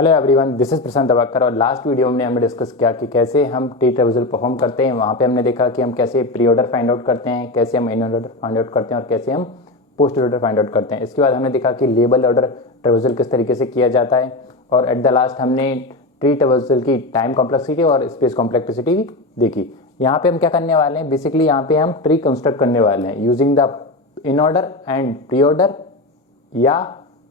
Hello everyone, this is प्रशांत दवाकर। और last video में हमने डिस्कस किया कि कैसे हम ट्री ट्रेवर्सल परफॉर्म करते हैं। वहाँ पे हमने देखा कि हम कैसे प्री ऑर्डर फाइंड आउट करते हैं, कैसे हम इन ऑर्डर फाइंड आउट करते हैं और कैसे हम पोस्ट ऑर्डर फाइंड आउट करते हैं। इसके बाद हमने देखा कि लेबल ऑर्डर ट्रेवर्सल किस तरीके से किया जाता है। और एट द लास्ट हमने ट्री ट्रेवर्सल की टाइम कॉम्प्लेक्सिटी और स्पेस कॉम्प्लेक्सिटी भी देखी। यहाँ पे हम क्या करने वाले हैं, बेसिकली यहाँ पे हम ट्री कंस्ट्रक्ट करने वाले हैं using the in order and pre order या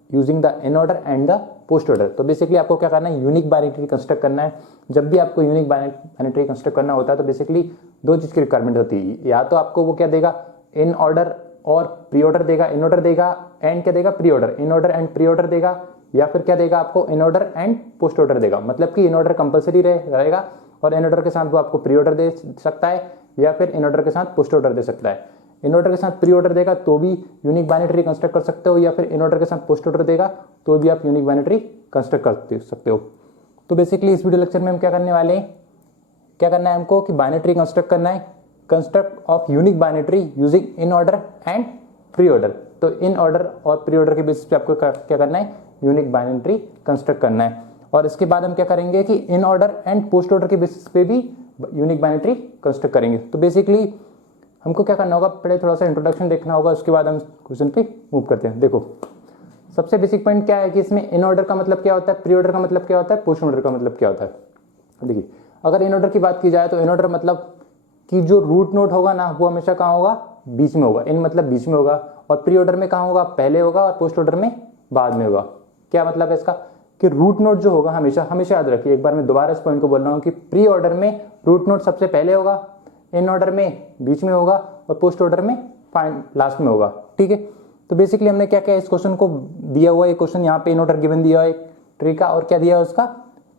using the in order and the post order. तो बेसिकली आपको क्या करना है, यूनिक बाइनरी ट्री कंस्ट्रक्ट करना है। जब भी आपको यूनिक बाइनरी ट्री कंस्ट्रक्ट करना होता है तो बेसिकली दो चीज़ की रिक्वायरमेंट होती है। या तो आपको वो क्या देगा, इन ऑर्डर और प्री ऑर्डर देगा, इन ऑर्डर देगा एंड क्या देगा, pre order, in order and pre order देगा। या फिर क्या देगा आपको, in order and post order देगा। मतलब कि इन ऑर्डर कंपलसरी रहेगा और इन ऑर्डर के साथ वो आपको प्री ऑर्डर दे सकता है या फिर इन ऑर्डर के साथ पोस्ट ऑर्डर दे सकता है। इन ऑर्डर के साथ प्री ऑर्डर देगा तो भी यूनिक बाइनरी ट्री कंस्ट्रक्ट कर सकते हो, या फिर इन ऑर्डर के साथ पोस्ट ऑर्डर देगा तो भी आप यूनिक बाइनरी ट्री कंस्ट्रक्ट कर सकते हो। तो बेसिकली इस वीडियो लेक्चर में हम क्या करने वाले हैं, क्या करना है हमको कि बाइनरी ट्री कंस्ट्रक्ट करना है, construct of unique binary tree using in order and pre order. तो इन ऑर्डर और प्री ऑर्डर के बेसिस पे आपको क्या करना है, यूनिक बाइनरी ट्री कंस्ट्रक्ट करना है। और इसके बाद हम क्या करेंगे कि इन ऑर्डर एंड पोस्ट ऑर्डर के बेसिस पे भी यूनिक बाइनरी ट्री कंस्ट्रक्ट करेंगे। तो बेसिकली हमको क्या करना होगा, पहले थोड़ा सा इंट्रोडक्शन देखना होगा, उसके बाद हम क्वेश्चन पे मूव करते हैं। देखो सबसे बेसिक पॉइंट क्या है कि इसमें इन ऑर्डर का मतलब क्या होता है, प्री ऑर्डर का मतलब क्या होता है, पोस्ट ऑर्डर का मतलब क्या होता है। देखिए अगर इन ऑर्डर की बात की जाए तो इन ऑर्डर मतलब कि जो रूट नोड होगा ना वो हमेशा कहाँ होगा, बीच में होगा। इन मतलब बीच में होगा। और प्री ऑर्डर में कहाँ होगा, पहले होगा, और पोस्ट ऑर्डर में बाद में होगा। क्या मतलब है इसका कि रूट नोड जो होगा हमेशा हमेशा याद रखिए, एक बार मैं दोबारा इस पॉइंट को बोल रहा हूँ कि प्री ऑर्डर में रूट नोड सबसे पहले होगा, इन ऑर्डर में बीच में होगा और पोस्ट ऑर्डर में लास्ट में होगा। ठीक है, तो बेसिकली हमने क्या किया, इस क्वेश्चन को दिया हुआ है, क्वेश्चन यहाँ पे इन ऑर्डर गिवन दिया है ट्री का, और क्या दिया है उसका,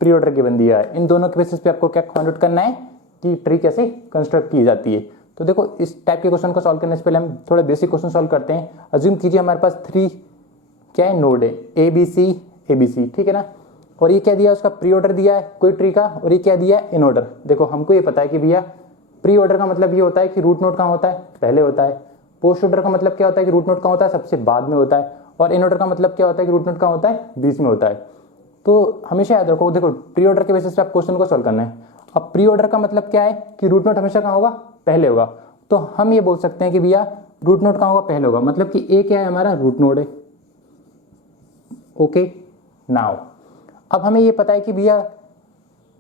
प्री ऑर्डर गिवन दिया है। इन दोनों के बेसिस पे आपको क्या फाइंड आउट करना है कि ट्री कैसे कंस्ट्रक्ट की जाती है। तो देखो इस टाइप के क्वेश्चन को सॉल्व करने से पहले हम थोड़े बेसिक क्वेश्चन सॉल्व करते हैं। अज्यूम कीजिए हमारे पास 3 क्या है, नोड है ए बी सी, ठीक है ना। और ये क्या दिया, उसका प्री ऑर्डर दिया है कोई ट्री का, और ये क्या दिया है, इन ऑर्डर। देखो हमको ये पता है कि भैया प्री ऑर्डर का मतलब ये होता है कि रूट नोड कहाँ होता है, पहले होता है। पोस्ट ऑर्डर का मतलब क्या होता है कि रूट नोड कहाँ होता है, सबसे बाद में होता है। और इन ऑर्डर का मतलब क्या होता है कि रूट नोड कहाँ होता है, बीच में होता है। तो हमेशा याद रखो, देखो प्री ऑर्डर के बेसिस पे आप क्वेश्चन को सॉल्व करना है। अब प्री ऑर्डर का मतलब क्या है कि रूट नोड हमेशा कहाँ होगा, पहले होगा। तो हम ये बोल सकते हैं कि भैया रूट नोड कहाँ होगा, पहले होगा। मतलब कि ए क्या है, हमारा रूट नोड है। ओके नाउ अब हमें ये पता है कि भैया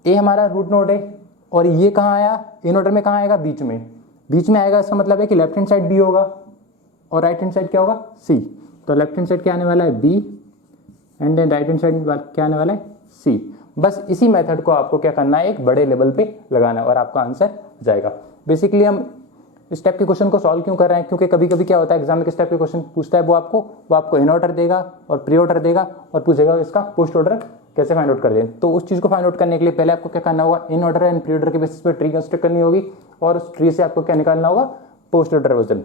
ए हमारा रूट नोड है और ये कहाँ आया, इन ऑर्डर में कहाँ आएगा, बीच में आएगा। इसका मतलब है कि लेफ्ट हैंड साइड बी होगा और राइट हैंड साइड क्या होगा, सी। तो लेफ्ट हैंड साइड क्या आने वाला है, B, and then right hand side क्या आने वाला है, सी। बस इसी मेथड को आपको क्या करना है, एक बड़े लेवल पे लगाना है और आपका आंसर आ जाएगा। बेसिकली हम इस टाइप के क्वेश्चन को सॉल्व क्यों कर रहे हैं, क्योंकि कभी कभी क्या होता है एग्जाम में किस टाइप के क्वेश्चन पूछता है, वो आपको इन ऑर्डर देगा और प्री ऑर्डर देगा और पूछेगा इसका पोस्ट ऑर्डर कैसे फाइंड आउट कर दें। तो उस चीज़ को फाइंड आउट करने के लिए पहले आपको क्या करना होगा, इन ऑर्डर एंड प्री ऑर्डर के बेसिस पे ट्री कंस्ट्रक्ट करनी होगी और उस ट्री से आपको क्या निकालना होगा, पोस्ट ऑर्डर ट्रेवर्सल।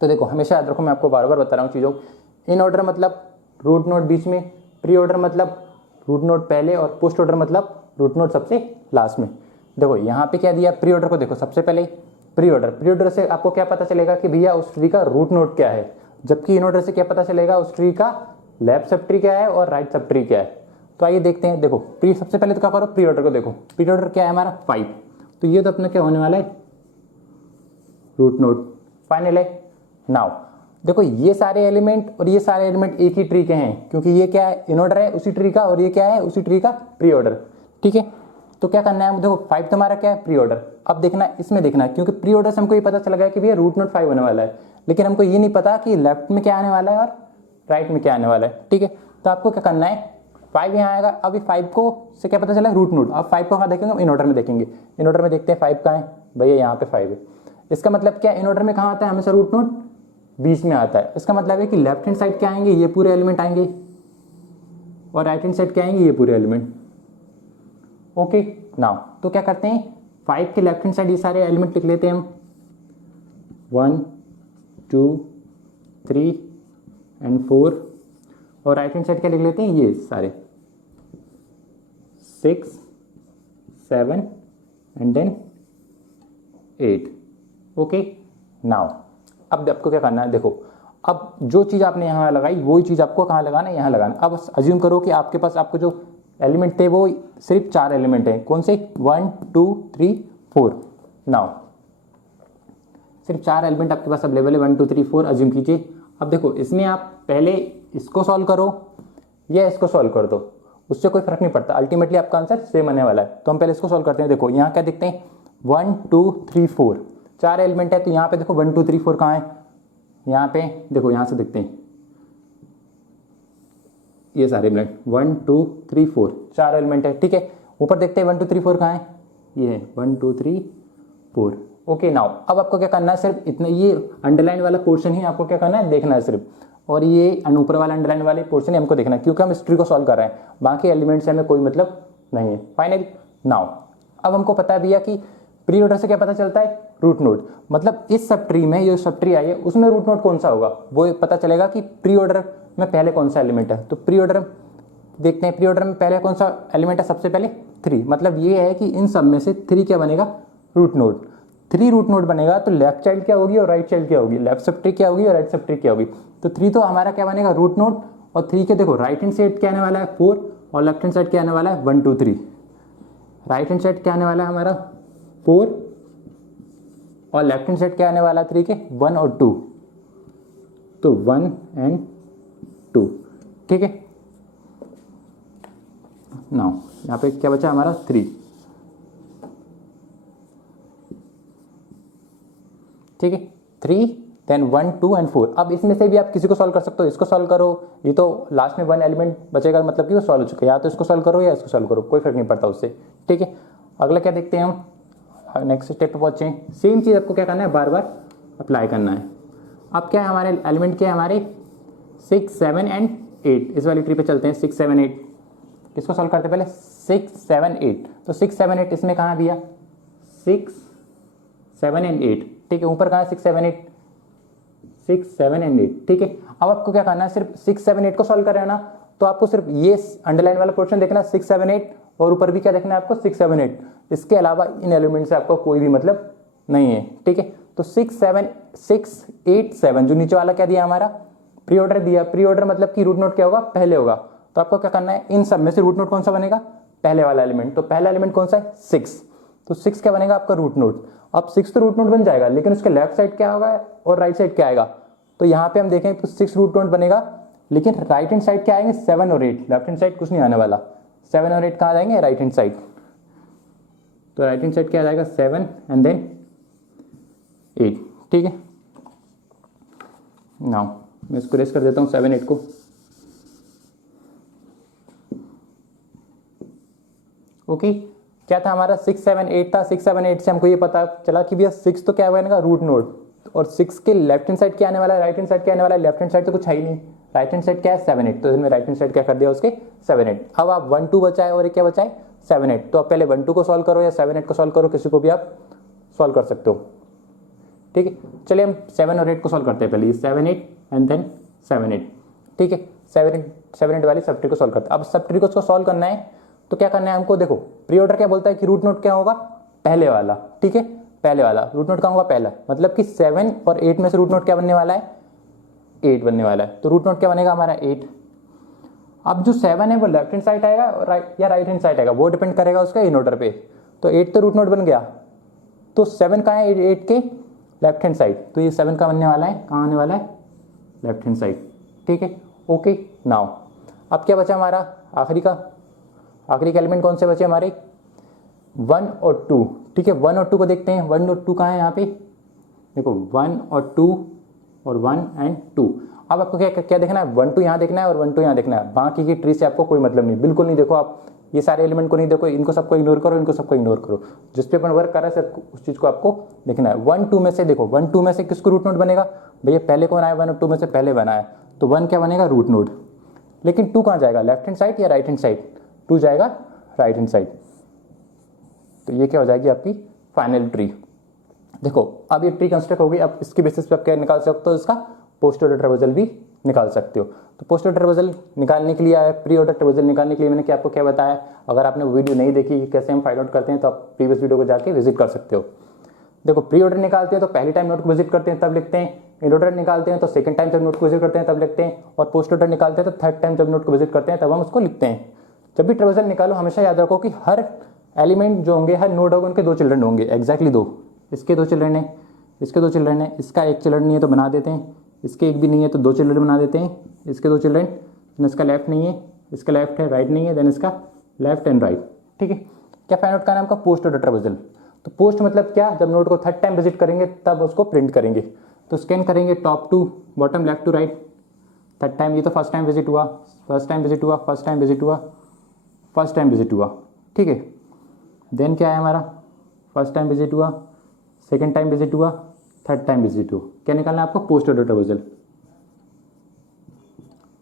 तो देखो हमेशा याद रखो, मैं आपको बार बार बता रहा हूँ चीज़ों। इन ऑर्डर मतलब रूट नोड बीच में, प्री ऑर्डर मतलब रूट नोड पहले, और पोस्ट ऑर्डर मतलब रूट नोड सबसे लास्ट में। देखो यहाँ पे क्या दिया, प्री ऑर्डर को देखो सबसे पहले प्री ऑर्डर से आपको क्या पता चलेगा कि भैया उस ट्री का रूट नोड क्या है, जबकि इन ऑर्डर से क्या पता चलेगा उस ट्री का लेफ्ट सब ट्री क्या है और राइट सब ट्री क्या है। तो आइए देखते हैं। देखो प्री सबसे पहले तो क्या करो, प्री ऑर्डर को देखो। प्री ऑर्डर क्या है हमारा, 5। तो ये तो अपना क्या होने वाला है, रूट नोड फाइनल है। नाउ देखो ये सारे एलिमेंट और ये सारे एलिमेंट एक ही ट्री के हैं, क्योंकि ये क्या है, इन ऑर्डर है उसी ट्री का, और ये क्या है, उसी ट्री का प्री ऑर्डर। ठीक है, तो क्या करना है, देखो 5 तो हमारा क्या है, प्री ऑर्डर। अब देखना इसमें देखना है, क्योंकि प्री ऑर्डर से हमको ये पता चला गया कि भैया रूट नोड 5 होने वाला है, लेकिन हमको ये नहीं पता कि लेफ्ट में क्या आने वाला है और राइट में क्या आने वाला है। ठीक है, तो आपको क्या करना है, 5 यहाँ आएगा। अभी 5 को से क्या पता चला, रूट नोड। अब 5 को कहाँ देखेंगे, हम इन ऑर्डर में देखेंगे। इन ऑर्डर में देखते हैं 5 कहाँ है, भैया यहाँ पे 5 है। इसका मतलब क्या है, इन ऑर्डर में कहाँ आता है, हमेशा रूट नोड बीच में आता है। इसका मतलब है कि लेफ्ट हैंड साइड क्या आएंगे, ये पूरे एलिमेंट आएंगे, और राइट हैंड साइड क्या आएंगे, ये पूरे एलिमेंट। ओके नाउ तो क्या करते हैं, 5 के लेफ्ट हैंड साइड ये सारे एलिमेंट लिख लेते हैं हम, 1 2 3 एंड 4, और राइट हैंड साइड क्या लिख लेते हैं, ये सारे 6 7 एंड देन 8। ओके नाउ अब आपको क्या करना है, देखो अब जो चीज़ आपने यहाँ लगाई वही चीज़ आपको कहाँ लगाना है, यहाँ लगाना। अब अज्यूम करो कि आपके पास आपको जो एलिमेंट थे वो सिर्फ 4 एलिमेंट हैं। कौन से? 1 2 3 4। नाउ सिर्फ 4 एलिमेंट आपके पास अवेलेबल है, 1 2 3 4 अज्यूम कीजिए। अब देखो इसमें आप पहले इसको सॉल्व करो या इसको सॉल्व कर दो, उससे कोई फर्क नहीं पड़ता, अल्टीमेटली आपका आंसर सेम आने वाला है। तो हम पहले इसको सॉल्व करते हैं। देखो यहाँ क्या देखते हैं, 1 2 3 4 4 एलिमेंट है, तो यहाँ पे देखो 1 2 3 4 कहाँ है, यहाँ पे देखो, यहाँ से देखते हैं ये सारे एलिमेंट 1 2 3 4 4 एलिमेंट है, ठीक है। ऊपर देखते हैं 1 2 3 4 कहाँ है, ये है 1 2 3 4। ओके नाउ अब आपको क्या करना है, सिर्फ इतना ये अंडरलाइन वाला पोर्शन ही आपको क्या करना है, देखना है सिर्फ, और ये ऊपर वाला अंडरलाइन वाले पोर्शन ही हमको देखना है, क्योंकि हम हिस्ट्री को सॉल्व कर रहे हैं, बाकी एलिमेंट से हमें कोई मतलब नहीं है। फाइनल नाउ अब हमको पता है भैया कि प्री ऑर्डर से क्या पता चलता है, रूट नोड, मतलब इस सब ट्री में, ये सब ट्री आई है उसमें रूट नोड कौन सा होगा वो पता चलेगा कि प्री ऑर्डर में पहले कौन सा एलिमेंट है। तो प्री ऑर्डर देखते हैं, प्री ऑर्डर में पहले कौन सा एलिमेंट है, सबसे पहले 3, मतलब ये है कि इन सब में से 3 क्या बनेगा, रूट नोड। 3 रूट नोड बनेगा तो लेफ्ट चाइल्ड क्या होगी और राइट चाइल्ड क्या होगी, लेफ्ट सब ट्री क्या होगी और राइट सब ट्री क्या होगी। तो 3 तो हमारा क्या बनेगा, रूट नोड, और 3 के देखो राइट हैंड साइड क्या आने वाला है 4 और लेफ्ट हैंड साइड क्या आने वाला है 1 2 3। राइट हैंड साइड क्या आने वाला है हमारा 4 और लेफ्ट हैंड साइड क्या आने वाला है 3 के 1 और 2, तो 1 एंड 2, ठीक है। नाउ यहाँ पे क्या बचा हमारा 3, ठीक है। 3 देन 1 2 एंड 4। अब इसमें से भी आप किसी को सॉल्व कर सकते हो, इसको सॉल्व करो, ये तो लास्ट में 1 एलिमेंट बचेगा, मतलब कि वो सॉल्व हो चुका है, या तो इसको सॉल्व करो या इसको सॉल्व करो, कोई फर्क नहीं पड़ता उससे, ठीक है। अगला क्या देखते हैं हम, नेक्स्ट स्टेप पे पहुंचे। सेम चीज़ आपको क्या करना है, बार बार अप्लाई करना है। अब क्या है हमारे एलिमेंट, क्या है हमारे 6 7 एंड 8, इस वाली ट्री पे चलते हैं। 6 7 8 किसको सॉल्व करते हैं पहले, 6 7 8, तो 6 7 8 इसमें कहाँ भैया 6 7 एंड 8, ठीक है। ऊपर कहाँ है 6 7 8, 6 7 एंड 8, ठीक है। अब आपको क्या करना है, सिर्फ 6 7 8 को सॉल्व कर रहे हैं ना, तो आपको सिर्फ ये अंडरलाइन वाला पोर्शन देखना है 6 7 8, और ऊपर भी क्या देखना है आपको 6 7 8। इसके अलावा इन एलिमेंट से आपको कोई भी मतलब नहीं है, ठीक है। तो 6 7 6 8 7 जो नीचे वाला क्या दिया हमारा, प्री ऑर्डर दिया। प्री ऑर्डर मतलब कि रूट नोड क्या होगा, पहले होगा। तो आपको क्या करना है, इन सब में से रूट नोड कौन सा बनेगा, पहले वाला एलिमेंट। तो पहला एलिमेंट कौन सा है 6, तो 6 क्या बनेगा आपका रूट नोड। अब 6 तो रूट नोड बन जाएगा, लेकिन उसके लेफ्ट साइड क्या होगा और राइट साइड क्या आएगा। तो यहाँ पे हम देखें तो 6 रूट नोड बनेगा, लेकिन राइट हैंड साइड क्या आएंगे 7 और 8, लेफ्ट हैंड साइड कुछ नहीं आने वाला। 7 और 8 कहाँ जाएंगे, राइट हैंड साइड। तो राइट हैंड साइड क्या आ जाएगा 7 एंड देन 8, ठीक है। नाउ मैं इसको रेस कर देता हूँ 7 8 को। ओके क्या था हमारा 6 7 8 था। 6 7 8 से हमको ये पता चला कि भैया 6 तो क्या बनेगा रूट नोड, और 6 के लेफ्ट हैंड साइड क्या आने वाला है, राइट हैंड साइड क्या आने वाला है। लेफ्ट हैंड साइड तो कुछ है ही नहीं, राइट हैंड साइड क्या है 7 8, तो इसमें राइट हैंड साइड क्या कर दिया उसके 7 8। अब आप 1 2 बचा है और एक क्या बचा है 7 8, तो आप पहले 1 2 को सॉल्व करो या 7 8 को सॉल्व करो, किसी को भी आप सॉल्व कर सकते हो, ठीक है। चलिए हम 7 और 8 को सॉल्व करते हैं पहले, 7 8 एंड देन 7 8, ठीक है। 7 8 वाली सब ट्री को सॉल्व करते हैं। अब सब ट्री को सॉल्व करना है तो क्या करना है हमको, देखो प्री ऑर्डर क्या बोलता है कि रूट नोड क्या होगा, पहले वाला, ठीक है। पहले वाला रूट नोड कहाँ होगा, पहला, मतलब कि 7 और 8 में से रूट नोड क्या बनने वाला है 8 बनने वाला है। तो रूट नोड क्या बनेगा हमारा 8। अब जो 7 है वो लेफ्ट हैंड साइड आएगा या राइट हैंड साइड आएगा, वो डिपेंड करेगा उसका इन ऑर्डर पे। तो 8 तो रूट नोड बन गया, तो 7 कहाँ है 8 के लेफ्ट हैंड साइड, तो ये 7 का बनने वाला है, कहाँ आने वाला है लेफ्ट हैंड साइड, ठीक है। ओके नाउ अब क्या बचा हमारा आखिरी के एलिमेंट कौन से बचे हमारे 1 और 2, ठीक है। 1 और 2 को देखते हैं, 1 और 2 कहाँ है यहाँ पे, देखो 1 और 2 और 1 एंड 2। अब आपको क्या देखना है, 1 2 यहाँ देखना है और 1 2 यहाँ देखना है, बाकी की ट्री से आपको कोई मतलब नहीं, बिल्कुल नहीं। देखो आप ये सारे एलिमेंट को नहीं देखो, इनको सबको इग्नोर करो, इनको सबको इग्नोर करो, जिस पे अपन वर्क कर रहा है सब उस चीज़ को आपको देखना है। 1 2 में से देखो, 1 2 में से किसको रूट नोड बनेगा भैया, पहले कौन आया 1 और 2 में से पहले बना है, तो 1 क्या बनेगा रूट नोड। लेकिन 2 कहाँ जाएगा, लेफ्ट हैंड साइड या राइट हैंड साइड, 2 जाएगा राइट हैंड साइड। तो ये क्या हो जाएगी आपकी फाइनल ट्री। देखो अब ये ट्री कंस्ट्रक्ट होगी, अब इसकी बेसिस पे आप क्या निकाल सकते हो, इसका पोस्ट ऑर्डर ट्रेवर्सल भी निकाल सकते हो। तो पोस्ट ऑर्डर ट्रेवर्सल निकालने के लिए प्री ऑर्डर ट्रेवर्सल निकालने के लिए मैंने क्या आपको क्या बताया, अगर आपने वीडियो नहीं देखी कि कैसे हम फाइंड आउट करते हैं तो आप प्रीवियस वीडियो को जाके विजिट कर सकते हो। देखो प्री ऑर्डर निकालते हैं तो पहली टाइम नोट को विजिट करते हैं तब लिखते हैं, इन ऑर्डर निकालते हैं तो सेकंड टाइम जब नोट को विजिट करते हैं तब लिखते हैं, और पोस्ट ऑर्डर निकालते हैं तो थर्ड टाइम जब नोट को विजिट करते हैं तब हम उसको लिखते हैं। जब भी ट्रेवर्सल निकालो हमेशा याद रखो कि हर एलिमेंट जो होंगे, हर नोड होगा, उनके 2 चिल्ड्रन होंगे, एग्जैक्टली 2। इसके 2 चिल्ड्रन है, इसके 2 चिल्ड्रन है, इसका 1 चिल्ड्रन नहीं है तो बना देते हैं, इसके 1 भी नहीं है तो 2 चिल्ड्रन बना देते हैं, इसके 2 चिल्ड्रन, देन इसका लेफ्ट नहीं है, इसका लेफ्ट है, राइट नहीं है, देन इसका लेफ्ट एंड राइट। ठीक है, क्या फाइंड आउट करना है हमका? Post order traversal. तो पोस्ट मतलब क्या? जब नोड को 3rd टाइम विजिट करेंगे तब उसको प्रिंट करेंगे। तो स्कैन करेंगे top to bottom, left to right, 3rd time. ये तो फर्स्ट टाइम विजिट हुआ, फर्स्ट टाइम विजिट हुआ, फर्स्ट टाइम विजिट हुआ, फर्स्ट टाइम विजिट हुआ। ठीक है, देन क्या है हमारा? फर्स्ट टाइम विजिट हुआ, सेकेंड टाइम विजिट हुआ, 3rd टाइम विजिट हुआ। क्या निकालना है आपको? Post order traversal,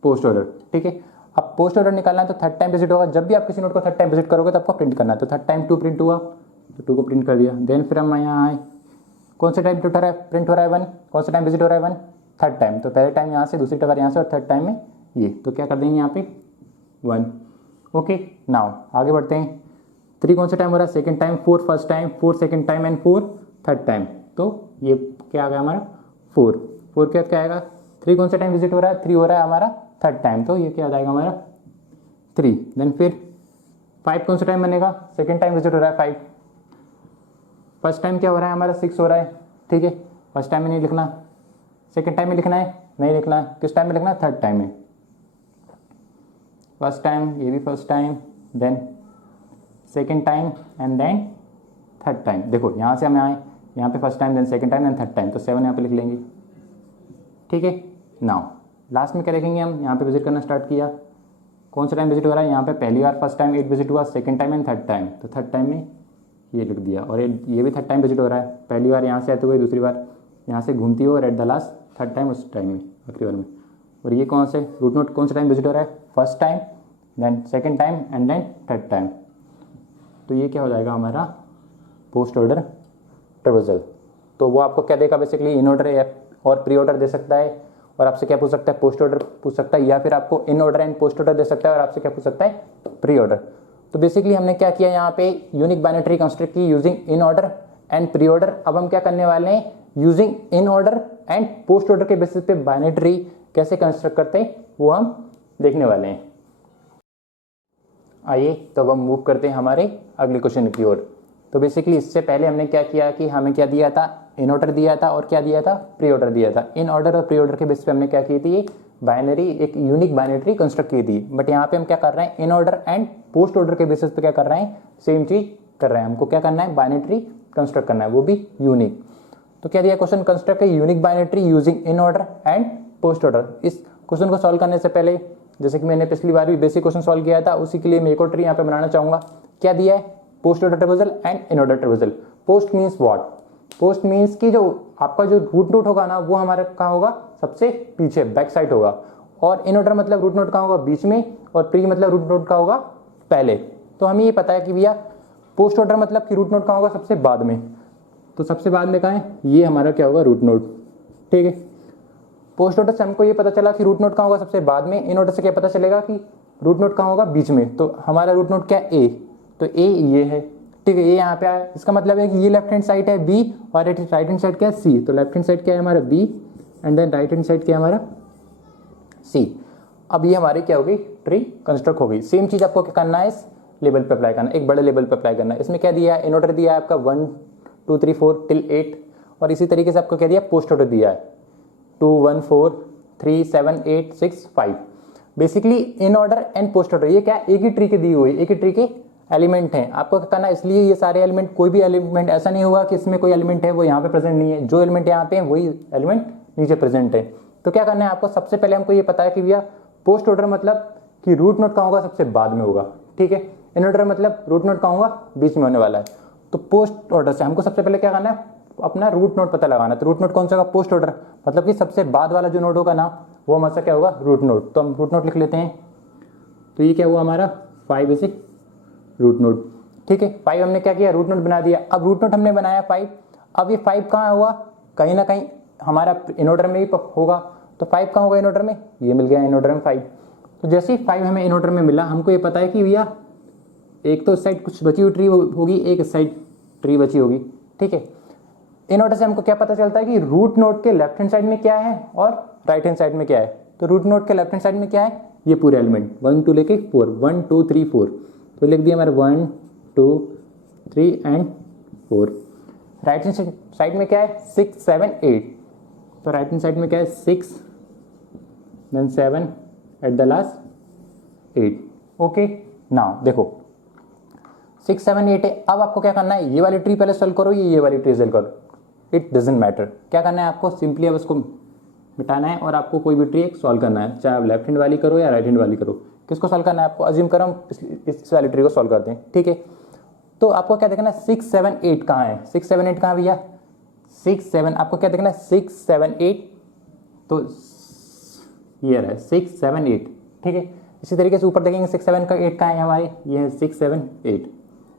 post order. ठीक है, अब पोस्ट ऑर्डर निकालना है तो 3rd टाइम विजिट होगा। जब भी आप किसी नोड को 3rd टाइम विजिट करोगे तो आपको प्रिंट करना है। तो 3rd टाइम 2 प्रिंट हुआ तो 2 को प्रिंट कर दिया। देन फिर हम यहाँ आए, कौन सा टाइम प्रिंट हो रहा है? 1। कौन सा टाइम विजिट हो रहा है? 1, 3rd टाइम। तो पहले टाइम यहाँ से, दूसरी बार यहाँ से, और 3rd टाइम में ये। तो क्या कर देंगे यहाँ पे? 1। ओके, नाउ आगे बढ़ते हैं। 3 कौन सा टाइम हो रहा है? 2nd time, 4 first time, 4 second time and 4 3rd time. तो ये क्या आ गया हमारा? 4। 4 के बाद क्या आएगा? 3 कौन सा टाइम विजिट हो रहा है? 3 हो रहा है हमारा 3rd टाइम, तो ये क्या आ जाएगा हमारा? 3। देन फिर 5 कौन सा टाइम बनेगा? 2nd टाइम विजिट हो रहा है 5। फर्स्ट टाइम क्या हो रहा है हमारा? 6 हो रहा है। ठीक है, फर्स्ट टाइम में नहीं लिखना, 2nd टाइम में लिखना है, नहीं लिखना है। किस टाइम में लिखना है? 3rd टाइम में। फर्स्ट टाइम, ये भी first time, then 2nd time and then 3rd time. देखो यहाँ से हमें आए, यहाँ पे first time, then 2nd time, then 3rd time, तो 7 यहाँ पे लिख लेंगे। ठीक है, नाउ लास्ट में क्या लिखेंगे हम? यहाँ पे विजिट करना स्टार्ट किया, कौन सा टाइम विजिट हो रहा है? यहाँ पे पहली बार फर्स्ट टाइम 8 विजिट हुआ, 2nd time and 3rd time, तो 3rd टाइम में ये लिख दिया। और ये भी 3rd टाइम विजिट हो रहा है, पहली बार यहाँ से आते हुए, दूसरी बार यहाँ से घूमती हो, और eight the last 3rd time, उस टाइम में, आखिरी बार में। और ये कौन से रूट नोट कौन सा टाइम विजिट हो रहा है? First time, then 2nd time and then 3rd time. तो ये क्या हो जाएगा हमारा? Post order traversal. तो वो आपको क्या देगा? बेसिकली इन ऑर्डर और प्री ऑर्डर दे सकता है, और आपसे क्या पूछ सकता है? पोस्ट ऑर्डर पूछ सकता है, या फिर आपको in order and post order दे सकता है, और आपसे क्या पूछ सकता है? Pre order. तो बेसिकली हमने क्या किया यहाँ पे? यूनिक बाइनरी कंस्ट्रक्ट की using in order and pre order. अब हम क्या करने वाले हैं? Using in order and post order के बेसिस पे बाइनरी कैसे कंस्ट्रक्ट करते हैं वो हम देखने वाले हैं। आइए तो अब हम मूव करते हैं हमारे अगले क्वेश्चन की ओर। तो बेसिकली इससे पहले हमने क्या किया कि हमें क्या दिया था? इन ऑर्डर दिया था, और क्या दिया था? प्री ऑर्डर दिया था। इन ऑर्डर और प्री ऑर्डर के बेसिस पे हमने क्या की थी? बाइनरी, एक यूनिक बाइनरी कंस्ट्रक्ट की थी। बट यहाँ पे हम क्या कर रहे हैं? इन ऑर्डर एंड पोस्ट ऑर्डर के बेसिस पे क्या कर रहे हैं? सेम चीज कर रहे हैं। हमको क्या करना है? बाइनरी कंस्ट्रक्ट करना है, वो भी यूनिक। तो क्या दिया question? Construct a unique binary using in order and post order. इस क्वेश्चन को सॉल्व करने से पहले, जैसे कि मैंने पिछली बार भी बेसिक क्वेश्चन सॉल्व किया था, उसी के लिए मैं एक और ट्री यहाँ पे बनाना चाहूंगा। क्या दिया है? Post order traversal and in order traversal. Post means what? Post means कि जो आपका जो रूट नोड होगा ना, वो हमारा कहाँ होगा? सबसे पीछे, बैक साइड होगा। और इन ऑर्डर मतलब रूट नोड कहाँ होगा? बीच में। और प्री मतलब रूट नोड कहाँ होगा? पहले। तो हमें ये पता है कि भैया पोस्ट ऑर्डर मतलब कि रूट नोड कहाँ होगा? सबसे बाद में। तो सबसे बाद में कहाँ है? ये हमारा क्या होगा? Root node. ठीक है, पोस्ट ऑर्डर से हमको ये पता चला कि रूट नोड कहाँ होगा? सबसे बाद में। इन ऑर्डर से क्या पता चलेगा कि रूट नोड कहाँ होगा? बीच में। तो हमारा रूट नोड क्या है? ए। तो ए ये है। ठीक है, ये यहाँ पे आया। इसका मतलब है कि ये लेफ्ट हैंड साइड है बी, और राइट हैंड साइड क्या है? सी। तो लेफ्ट हैंड साइड क्या है हमारा? B, and then right hand side क्या है हमारा? सी। अब ये हमारी क्या होगी? ट्री कंस्ट्रक्ट होगी। सेम चीज आपको क्या करना है? इस लेवल पे अप्लाई करना, एक बड़े लेवल पे अप्लाई करना है। इसमें क्या दिया है? इन ऑर्डर दिया है आपका 1 2 3 4 टिल 8, और इसी तरीके से आपको क्या दिया? पोस्ट ऑर्डर दिया है 2 1 4 3 7 8 6 5। Basically in order and post order ये क्या? एक ही ट्री के दी हुई, एक ही ट्री के एलिमेंट हैं। आपको क्या करना है? इसलिए ये सारे एलिमेंट, कोई भी एलिमेंट ऐसा नहीं होगा कि इसमें कोई एलिमेंट है वो यहाँ पे प्रेजेंट नहीं है। जो एलिमेंट यहाँ पे है वही एलिमेंट नीचे प्रेजेंट है। तो क्या करना है आपको? सबसे पहले हमको ये पता है कि भैया पोस्ट ऑर्डर मतलब कि रूट नोड कहाँ होगा? सबसे बाद में होगा। ठीक है, इन ऑर्डर मतलब रूट नोड कहाँ होगा? बीच में होने वाला है। तो पोस्ट ऑर्डर से हमको सबसे पहले क्या करना है? अपना रूट नोड पता लगाना है। तो रूट नोड कौन सा होगा? पोस्ट ऑर्डर मतलब कि सबसे बाद वाला जो नोड होगा ना, वो हमारा क्या होगा? Root node. तो हम रूट नोड लिख लेते हैं। तो ये क्या हुआ हमारा? 5 इज रूट नोड। ठीक है, 5 हमने क्या किया? रूट नोड बना दिया। अब रूट नोड हमने बनाया 5। अब ये 5 कहाँ हुआ? कहीं ना कहीं हमारा इन ऑर्डर में भी होगा। तो 5 कहाँ होगा इन ऑर्डर में? ये मिल गया इन ऑर्डर में 5। तो जैसे ही 5 हमें इन ऑर्डर में मिला, हमको ये पता है कि भैया एक तो इस साइड कुछ बची हुई ट्री होगी, एक इस साइड ट्री बची होगी। ठीक है, इन ऑर्डर से हमको क्या पता चलता है कि रूट नोड के लेफ्ट हैंड साइड में क्या है और राइट हैंड साइड में क्या है। तो रूट नोड के लेफ्ट हैंड साइड में क्या है? ये पूरे एलिमेंट 1 2 लेके 4, 1 2 3 4, तो लिख दिया हमारे 1 2 3 एंड 4। राइट हैंड साइड में क्या है 6 7 8, तो राइट हैंड साइड में क्या है 6 then 7 at the last 8। Okay now देखो 6 7 8 है। अब आपको क्या करना है, ये वाली ट्री पहले सॉल्व करो, ये वाली ट्री सॉल्व करो, इट डजेंट मैटर। क्या करना है आपको, सिंपली अब उसको मिटाना है और आपको कोई भी ट्री एक सॉल्व करना है, चाहे आप लेफ्ट हैंड वाली करो या राइट हैंड वाली करो। किसको सॉल्व करना है आपको, अज्यूम करो हम इस वाली ट्री को सॉल्व करते हैं, ठीक है। तो आपको क्या देखना है 6 7 8 कहाँ है, 6 7 8 कहाँ भैया 6 7, आपको क्या देखना है 6 7 8, तो ये रहा 6 7 8, ठीक है। इसी तरीके से ऊपर देखेंगे 6 7 का 8 कहाँ है हमारे, ये है 6 7 8,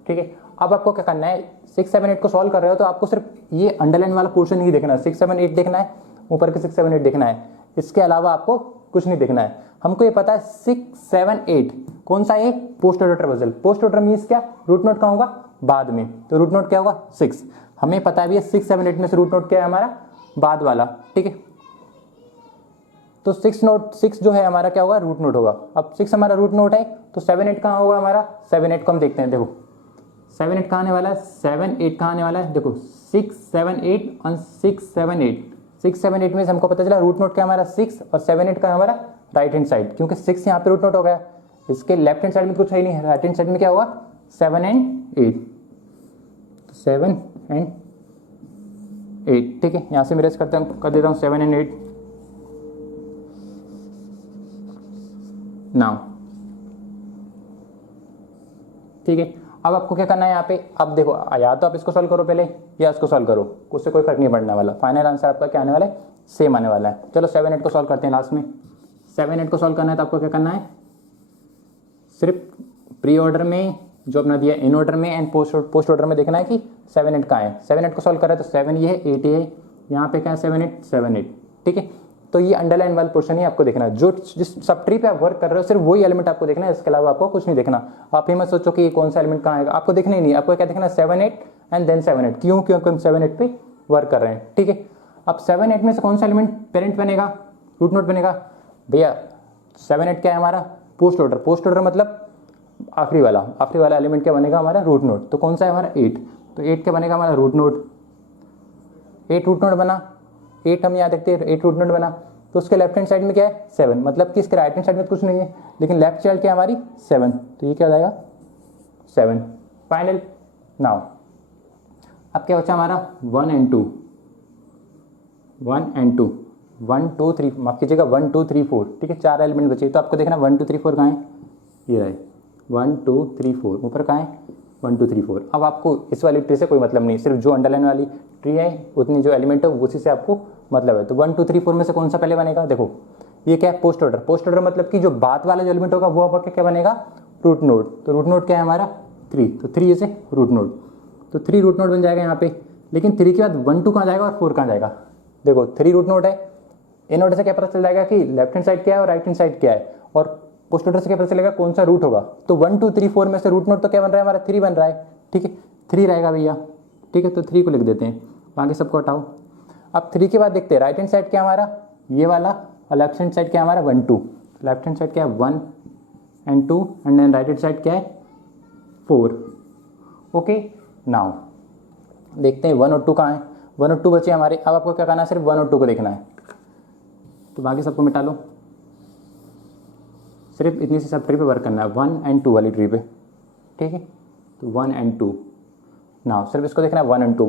ठीक है। अब आपको क्या करना है 6 7 8 को सॉल्व कर रहे हो तो आपको सिर्फ ये अंडरलाइन वाला पोर्शन नहीं देखना है, 6 7 8 देखना है, ऊपर के 6 7 8 देखना है, इसके अलावा आपको कुछ नहीं देखना है। हमको ये पता है 6 7 8 कौन सा है, post order traversal. Post order means क्या, रूट नोट कहाँ होगा बाद में, तो रूट नोट क्या होगा 6। हमें पता है भैया 6 7 8 में से रूट नोट क्या है हमारा, बाद वाला, ठीक है। तो 6 जो है हमारा क्या होगा, रूट नोट होगा। अब 6 हमारा रूट नोट है तो 7 8 कहाँ होगा हमारा, 7 8 को हम देखते हैं, देखो 7 8 कहाँ आने वाला है, 7 8 कहाँ आने वाला है, देखो 6 7 8 और 6 7 8, 6 7 8 में से हमको पता चला रूट नोट क्या हमारा 6 और 7 8 का हमारा राइट हैंड साइड, क्योंकि 6 यहाँ पे रूट नोट हो गया, इसके लेफ्ट हैंड साइड में कुछ है नहीं, राइट हैंड साइड में क्या होगा 7 एंड 8, 7 एंड 8, ठीक है। यहाँ से मेरेज कर देता हूँ 7 एंड 8। नाउ ठीक है, अब आपको क्या करना है यहाँ पे, अब देखो या तो आप इसको सॉल्व करो पहले या इसको सॉल्व करो, उससे कोई फर्क नहीं पड़ने वाला, फाइनल आंसर आपका क्या आने वाला है, सेम आने वाला है। चलो 7 8 को सॉल्व करते हैं लास्ट में। 7 8 को सॉल्व करना है तो आपको क्या करना है, सिर्फ प्री ऑर्डर में जो अपना दिया इन ऑर्डर में एंड पोस्ट ऑर्डर में देखना है कि 7 8 कहाँ है। 7 8 को सॉल्व कर रहे हैं तो 7 ये है 8 ये है, यहाँ पे क्या है 7 8, ठीक है। तो ये अंडरलाइन वाला पोर्शन ही आपको देखना है, जो जिस सब ट्री पे आप वर्क कर रहे हो सिर्फ वही एलिमेंट आपको देखना है, इसके अलावा आपको कुछ नहीं देखना। आप ही मत सोचो कि ये कौन सा एलिमेंट कहाँ आएगा, आपको देखना ही नहीं, आपको क्या देखना है 7 8 एंड देन 7 8, क्यों, क्योंकि हम 7 8 पे वर्क कर रहे हैं, ठीक है। अब 7 8 में से कौन सा एलिमेंट पेरेंट बनेगा, रूट नोट बनेगा भैया। 7 8 क्या है हमारा, पोस्ट ऑर्डर, पोस्ट ऑर्डर मतलब आखिरी वाला एलिमेंट क्या बनेगा हमारा, रूट नोट। तो कौन सा है हमारा 8, तो 8 क्या बनेगा हमारा रूट नोट, 8 रूट नोट बना, 8 हम यहाँ देखते हैं 8 रूट नोट बना। तो उसके लेफ्ट हैंड साइड में क्या है 7, मतलब कि इसके राइट हैंड साइड में कुछ नहीं है, लेकिन लेफ्ट साइड क्या है हमारी 7, तो ये क्या हो जाएगा 7 फाइनल। नाउ अब क्या बचा हमारा 1 एंड 2, 1 एंड 2, 1 2 3, माफ कीजिएगा 1 2 3 4, ठीक है। 4 एलिमेंट बचे, तो आपको देखना 1 2 3 4 कहाँ है, ये रहे 1 2 3 4, ऊपर कहाँ है 1 2 3 4। अब आपको इस वाली ट्री से कोई मतलब नहीं, सिर्फ जो अंडरलाइन वाली ट्री है उतनी जो एलिमेंट है उसी से आपको मतलब है। तो 1 2 3 4 में से कौन सा पहले बनेगा, देखो ये क्या है पोस्ट ऑर्डर, पोस्ट ऑर्डर मतलब कि जो बाद वाला जो एलिमेंट होगा वो आपका क्या बनेगा रूट नोड। तो रूट नोड क्या है हमारा 3, तो 3 से रूट नोड, तो 3 रूट नोड बन जाएगा यहाँ पे। लेकिन 3 के बाद 1 2 कहाँ जाएगा और 4 कहाँ जाएगा, देखो 3 रूट नोड है, इन ऑर्डर से क्या पता चल जाएगा कि लेफ्ट हैंड साइड क्या है और राइट हैंड साइड क्या है, और पोस्ट ऑर्डर से क्या पता चलेगा कौन सा रूट होगा। तो 1 2 3 4 में से रूट नोड तो क्या बन रहा है हमारा 3 बन रहा है, ठीक है 3 रहेगा भैया, ठीक है। तो 3 को लिख देते हैं, बाकी सबको हटाओ। अब 3 के बाद देखते हैं राइट हैंड साइड क्या हमारा ये वाला, और लेफ्ट हैंड साइड क्या हमारा 1 2, लेफ्ट हैंड साइड क्या है 1 and 2 and then right hand side क्या है 4। ओके नाउ देखते हैं 1 और 2 कहाँ है, 1 और 2 बचे हमारे। अब आपको क्या करना है, सिर्फ 1 और 2 को देखना है, तो बाकी सबको मिटा लो, सिर्फ इतनी सी सब ट्री पे वर्क करना है 1 एंड 2 वाली ट्री पे, ठीक है। तो 1 एंड 2 नाउ सिर्फ इसको देखना है 1 एंड 2,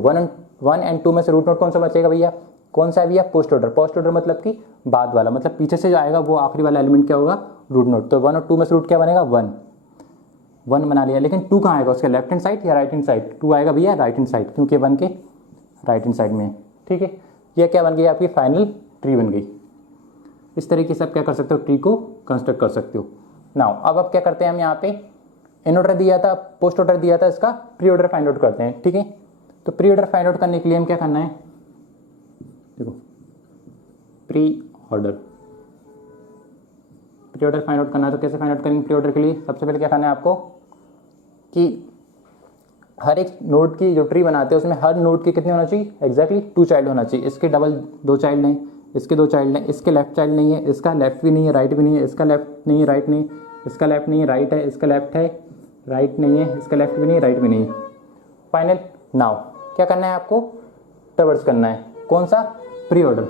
1 एंड 2 में से रूट नोड कौन सा बचेगा भैया, कौन सा है भैया पोस्ट ऑर्डर। पोस्ट ऑर्डर मतलब कि बाद वाला, मतलब पीछे से जो आएगा वो आखिरी वाला एलिमेंट क्या होगा रूट नोड। तो 1 और 2 में से रूट क्या बनेगा 1 बना लिया, लेकिन 2 कहाँ आएगा उसके लेफ्ट हैंड साइड या राइट हैंड साइड, 2 आएगा भैया राइट हैंड साइड, क्योंकि 1 के राइट हैंड साइड में, ठीक है। ये क्या बन गई आपकी फाइनल ट्री बन गई। इस तरीके से आप क्या कर सकते हो, ट्री को कंस्ट्रक्ट कर सकते हो। नाउ अब आप क्या करते हैं, हम यहाँ पे इन ऑर्डर दिया था, पोस्ट ऑर्डर दिया था, इसका प्री ऑर्डर फाइंड आउट करते हैं, ठीक है। तो प्री ऑर्डर फाइंड आउट करने के लिए हम क्या करना है, देखो प्री ऑर्डर फाइंड आउट करना है तो कैसे फाइंड आउट करेंगे प्री ऑर्डर के लिए। सबसे पहले क्या करना है आपको कि हर एक नोड की जो ट्री बनाते हैं उसमें हर नोड की कितनी होना चाहिए, एग्जैक्टली 2 चाइल्ड होना चाहिए। इसके डबल 2 चाइल्ड हैं, इसके 2 चाइल्ड हैं, इसके लेफ्ट चाइल्ड नहीं है, इसका लेफ्ट भी नहीं है, राइट भी नहीं है, इसका लेफ्ट नहीं है, राइट नहीं, इसका लेफ्ट नहीं है, राइट है, इसका लेफ्ट है, राइट नहीं है, इसका लेफ्ट भी नहीं है, राइट भी नहीं है। फाइनल नाउ क्या करना है आपको, ट्रैवर्स करना है, कौन सा, प्री ऑर्डर।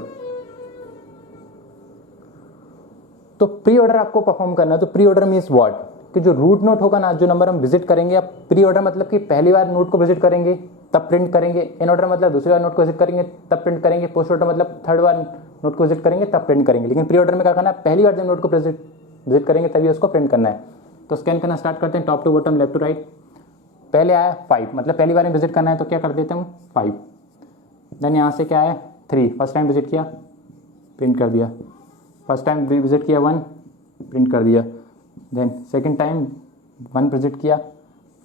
तो प्री ऑर्डर आपको परफॉर्म करना है। तो प्री ऑर्डर मीन्स व्हाट, कि जो रूट नोट होगा ना, जो नंबर हम विजिट करेंगे, आप प्री ऑर्डर मतलब कि पहली बार नोट को विजिट करेंगे तब प्रिंट करेंगे, इन ऑर्डर मतलब दूसरी बार नोट को विजिट करेंगे तब प्रिंट करेंगे, पोस्ट ऑर्डर मतलब थर्ड बार नोट को विजिट करेंगे तब प्रिंट करेंगे। लेकिन प्री ऑर्डर में क्या करना है, पहली बार जब नोट को विजिट करेंगे तभी उसको प्रिंट करना है। तो स्कैन करना स्टार्ट करते हैं, top to bottom, left to right. पहले आया 5, मतलब पहली बार में विजिट करना है तो क्या कर देते हैं हम 5। देन यहाँ से क्या आया 3, फर्स्ट टाइम विजिट किया प्रिंट कर दिया, फर्स्ट टाइम विजिट किया 1 प्रिंट कर दिया। देन सेकंड टाइम 1 विजिट किया,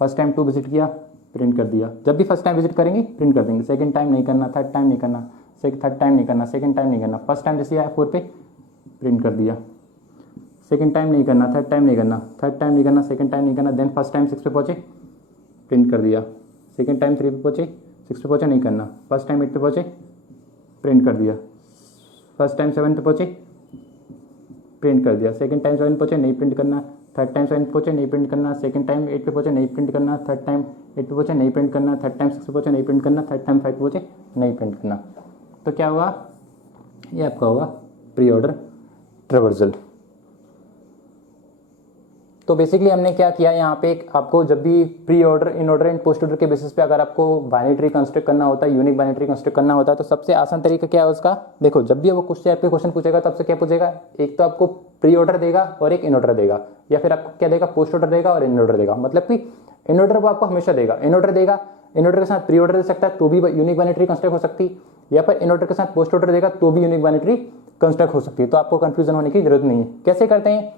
फर्स्ट टाइम 2 विजिट किया प्रिंट कर दिया। जब भी फर्स्ट टाइम विजिट करेंगे प्रिंट कर देंगे, सेकंड टाइम नहीं करना, थर्ड टाइम नहीं करना, थर्ड टाइम नहीं करना, सेकंड टाइम नहीं करना, फर्स्ट टाइम जैसे आया 4 पे प्रिंट कर दिया, सेकंड टाइम नहीं करना, थर्ड टाइम नहीं करना, थर्ड टाइम नहीं करना, सेकंड टाइम नहीं करना। देन फर्स्ट टाइम 6 पे पहुँचे प्रिंट कर दिया, सेकंड टाइम 3 पे पहुँचे, 6 पे पहुँचे नहीं करना, फर्स्ट टाइम 8 पे पहुँचे प्रिंट कर दिया, फर्स्ट टाइम 7 पे पहुँचे प्रिंट कर दिया, सेकंड टाइम 7 पे पहुँचे नहीं प्रिंट करना, थर्ड टाइम 7 पे पहुँचे नहीं प्रिंट करना, सेकंड टाइम 8 पे पहुँचे नहीं प्रिंट करना, थर्ड टाइम 8 पे पहुँचे नहीं प्रिंट करना, थर्ड टाइम 6 पे पहुँचे नहीं प्रिंट करना, थर्ड टाइम 5 पे पहुँचे नहीं प्रिंट करना। तो क्या हुआ, ये आपका होगा प्री ऑर्डर ट्रैवर्सल। तो बेसिकली हमने क्या किया यहाँ पे, आपको जब भी pre order, in order and post order के बेसिस पे अगर आपको बाइनरी ट्री कंस्ट्रक्ट करना होता है, यूनिक बाइनरी ट्री कंस्ट्रक्ट करना होता है, तो सबसे आसान तरीका क्या है उसका, देखो जब भी वो क्वेश्चन पूछेगा तब से क्या पूछेगा, एक तो आपको प्री ऑर्डर देगा और एक इन ऑर्डर देगा, या फिर आपको क्या देगा, पोस्ट ऑर्डर देगा और इन ऑर्डर देगा। मतलब कि इन ऑर्डर वो आपको हमेशा देगा, इन ऑर्डर देगा, इन ऑर्डर के साथ प्री ऑर्डर दे सकता है तो भी यूनिक बाइनरी ट्री कंस्ट्रक्ट हो सकती है, या फिर इन ऑर्डर के साथ पोस्ट ऑर्डर देगा तो भी यूनिक बाइनरी ट्री कंस्ट्रक्ट हो सकती है। तो आपको कंफ्यूजन होने की जरूरत नहीं है। कैसे करते हैं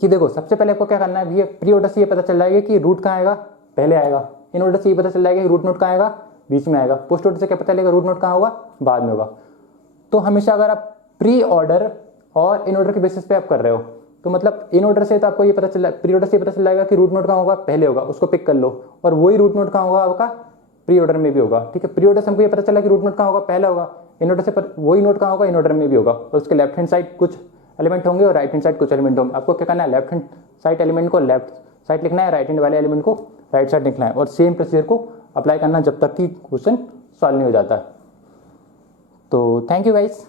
कि देखो सबसे पहले आपको क्या करना है भैया, प्री ऑर्डर से ये पता चल जाएगा कि रूट कहाँ आएगा, पहले आएगा, इन ऑर्डर से ये पता चल जाएगा कि रूट नोट कहाँ आएगा, बीच में आएगा, पोस्ट ऑर्डर से क्या पता चलेगा रूट नोट कहाँ होगा, बाद में होगा। तो हमेशा अगर आप प्री ऑर्डर और इन ऑर्डर के बेसिस पे आप कर रहे हो, तो मतलब इन ऑर्डर से तो आपको ये पता चल, प्री ऑर्डर से ये पता चल जाएगा कि रूट नोट कहाँ होगा, पहले होगा, उसको पिक कर लो, और वही रूट नोट कहाँ होगा आपका प्री ऑर्डर में भी होगा। ठीक है, प्री ऑर्डर से हमको ये पता चला कि रूट नोट कहाँ होगा, पहले होगा, इन ऑर्डर से वही नोट कहाँ होगा, इन ऑर्डर में भी होगा, और उसके लेफ्ट हैंड साइड कुछ एलिमेंट होंगे और राइट हैंड साइड कुछ एलिमेंट होंगे। आपको क्या करना है, लेफ्ट हैंड साइड एलिमेंट को लेफ्ट साइड लिखना है, राइट हैंड वाले एलिमेंट को राइट साइड लिखना है, और सेम प्रोसीजर को अप्लाई करना जब तक कि क्वेश्चन सॉल्व नहीं हो जाता। तो थैंक यू गाइस।